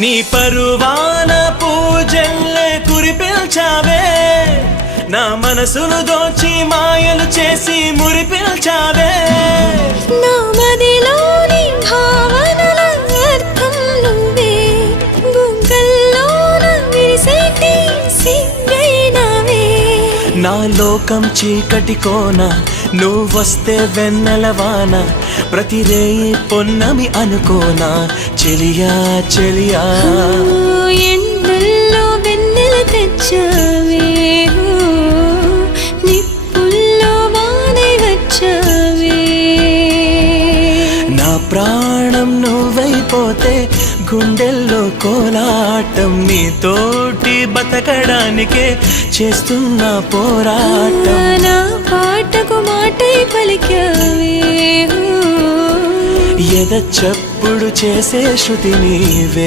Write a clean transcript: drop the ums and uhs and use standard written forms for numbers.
నీ పరువాన పూజల్లే కురిపిల్చావే, నా మనసును దోచి మాయలు చేసి మురిపిల్చావే. నా మదిలోని భావనల అర్థం నువ్వే, బుగ్గల్లోన విరిసేటి సిగ్గైనవే. నా లోకం చీకటి కోన, నువ్వొస్తే వెన్నెలవాన, ప్రతి రేయి పొన్నమి అనుకోనా చెలియా చెలియా. ఎండల్లో వెన్నెల తెచ్చావే, నిప్పుల్లో వానే వచ్చావే. నా ప్రాణం నువ్వైపోతే గుండెల్లో కోలాటం, నీతోటి బతకడానికే చేస్తున్న పోరాటం. నా పాటకు మాటై పలికావే, ఎద చప్పుడు చేసే శృతి నీవే.